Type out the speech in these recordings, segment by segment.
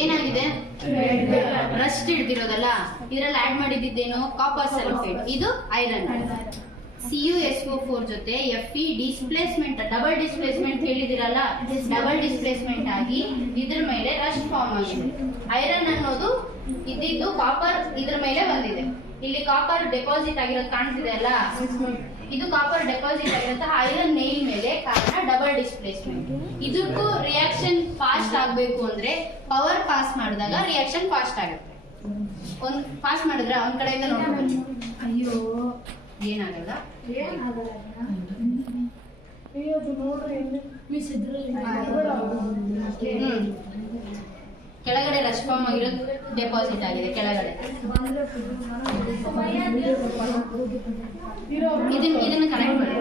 ಏನಾಗಿದೆ? ರಸ್ಟ್ ಹಿಡ್ದಿರೋದಲ್ಲ, ಇದರಲ್ಲಿ ಆಡ್ ಮಾಡಿದ್ದೇನು? Copper sulphate. ಇದು ಐರನ್. CuSO4 ಜೊತೆ Fe ಡಿಸ್ಪ್ಲೇಸ್ಮೆಂಟ್, ಡಬಲ್ ಡಿಸ್ಪ್ಲೇಸ್ಮೆಂಟ್ ಹೇಳಿದಿರಲ್ಲ, ಡಬಲ್ ಡಿಸ್ಪ್ಲೇಸ್ಮೆಂಟ್ ಆಗಿ ಇದ್ರ ಮೇಲೆ ರಸ್ಟ್ ಫಾರ್ಮ್ ಆಗಿದೆ. ಐರನ್ ಅನ್ನೋದು ಇದ್ದಿದ್ದು ಕಾಪರ್ ಇದ್ರ ಮೇಲೆ ಬಂದಿದೆ. ಇಲ್ಲಿ ಕಾಪರ್ ಡೆಪಾಸಿಟ್ ಆಗಿರೋದು ಕಾಣ್ತಿದೆ ಅಲ್ಲ, ಇದು ಕಾಪರ್ ಡೆಪಾಸಿಟ್ ಆಗಿರುವಂತಹ ಐರನ್ ನೇಲ್ ಮೇಲೆ, ಕಾರಣ ಡಬಲ್ ಡಿಸ್ಪ್ಲೇಸ್ಮೆಂಟ್. ಇದಕ್ಕೂ ರಿಯಾಕ್ಷನ್ ಫಾಸ್ಟ್ ಆಗಬೇಕು ಅಂದ್ರೆ ಪವರ್ ಪಾಸ್ ಮಾಡಿದಾಗ ರಿಯಾಕ್ಷನ್ ಫಾಸ್ಟ್ ಆಗುತ್ತೆ. ಒಂದ್ ಪಾಸ್ ಮಾಡಿದ್ರೆ ಒಂದ್ ಕಡೆಯಿಂದ ನೋಡ್ಬೋದು. ಅಯ್ಯೋ ಏನಾಗಲ್ಲ, ಕೆಳಗಡೆ ರಶ್ ಫಾರ್ಮ್ ಆಗಿರೋದು ಡೆಪಾಸಿಟ್ ಆಗಿದೆ ಕೆಳಗಡೆ. ಇದನ್ನ ಕನೆಕ್ಟ್ ಮಾಡಿ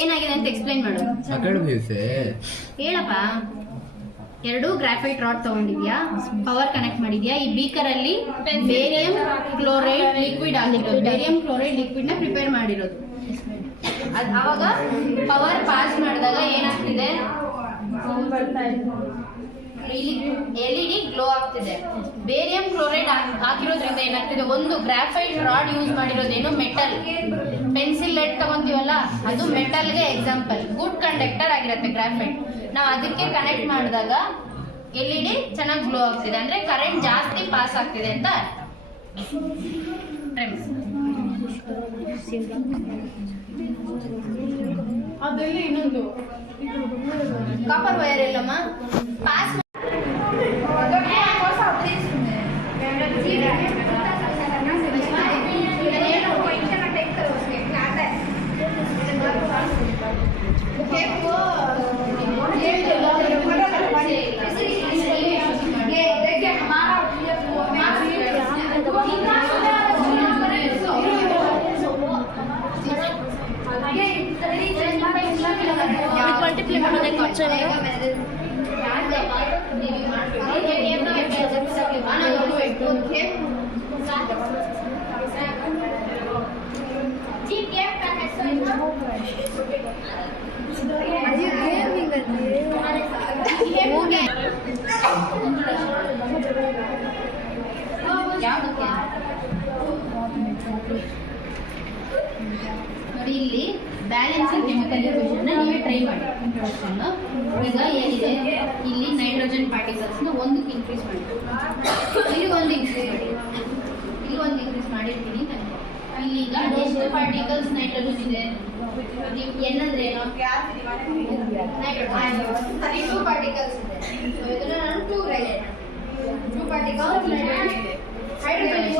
ಏನಾಗಿದೆ ಅಂತ ಎಕ್ಸ್ಪ್ಲೈನ್ ಮಾಡು. ಹೇಳಪ್ಪ. ಎರಡು ಗ್ರಾಫೈಟ್ ರಾಡ್ ತಗೊಂಡಿದ್ಯಾ, ಪವರ್ ಕನೆಕ್ಟ್ ಮಾಡಿದ್ಯಾ. ಈ ಬೀಕರ್ ಅಲ್ಲಿ ಬೇರಿಯಂ ಕ್ಲೋರೈಡ್ ಲಿಕ್ವಿಡ್ ಆಗಿರೋದು, ಬೇರಿಯಂ ಕ್ಲೋರೈಡ್ ಲಿಕ್ವಿಡ್ ನ ಪ್ರಿಪೇರ್ ಮಾಡಿರೋದು. ಅವಾಗ ಪವರ್ ಪಾಸ್ ಮಾಡಿದಾಗ ಏನಾಗ್ತಿದೆ? LED ಗ್ಲೋ ಆಗ್ತಿದೆ. ಬೇರಿಯಂ ಕ್ಲೋರೈಡ್ ಹಾಕಿರೋದ್ರಿಂದ ಏನಾಗ್ತಿದೆ? ಒಂದು ಗ್ರಾಫೈಟ್ ರಾಡ್ ಯೂಸ್ ಮಾಡಿರೋದೇನು? ಮೆಟಲ್. ಪೆನ್ಸಿಲ್ ಲೆಡ್ ತಗೊಂತೀವಲ್ಲ, ಅದು ಮೆಟಲ್ಗೆ ಎಕ್ಸಾಂಪಲ್. ಗುಡ್ ಕಂಡಕ್ಟರ್ ಆಗಿರುತ್ತೆ ಗ್ರಾಫೈಟ್. ನಾವು ಅದಕ್ಕೆ ಕನೆಕ್ಟ್ ಮಾಡಿದಾಗ LED ಚೆನ್ನಾಗಿ ಗ್ಲೋ ಆಗ್ತಿದೆ, ಅಂದ್ರೆ ಕರೆಂಟ್ ಜಾಸ್ತಿ ಪಾಸ್ ಆಗ್ತಿದೆ ಅಂತ. ಅದರಲ್ಲಿ ಇನ್ನೊಂದು ಕಾಪರ್ ವೈರ್ ಎಲ್ಲಮ್ಮ ಪಾಸ್ ನೋಡಿ ಇಲ್ಲಿ ಬ್ಯಾಲೆನ್ಸಿಂಗ್ ಕೆಮಿಕಲ್ ಇಕ್ವೇಷನ್ ನೀವೇ ಟ್ರೈ ಮಾಡಿ. ಇಂಟ್ರೊಡಕ್ಷನ್ ಈಗ ಏನಿದೆ, ಇಲ್ಲಿ ನೈಟ್ರೋಜನ್ ಪಾರ್ಟಿಕಲ್ಸ್ ನ ಒಂದಕ್ಕೆ ಇನ್ಕ್ರೀಸ್ ಮಾಡಿ, ಇಲ್ಲಿ ಒಂದು ಇನ್ಕ್ರೀಸ್ ಮಾಡಿ, ಇಲ್ಲಿ ಒಂದು ಇನ್ಕ್ರೀಸ್ ಮಾಡಿರ್ತೀನಿ. ಇಲ್ಲಿ ಈಗ ಎಷ್ಟು ಪಾರ್ಟಿಕಲ್ಸ್ ನೈಟ್ರೋಜನ್ ಇದೆ? ಎನ್ ಅಂದ್ರೆ ಏನು? 2 ಪಾರ್ಟಿಕಲ್ಸ್ ಇದೆ. ಇದನ್ನ ನಾನು 2 ಪಾರ್ಟಿಕಲ್ಸ್ ನೈಟ್ರೋಜನ್ ಇದೆ. ಹೈಡ್ರೋಜನ್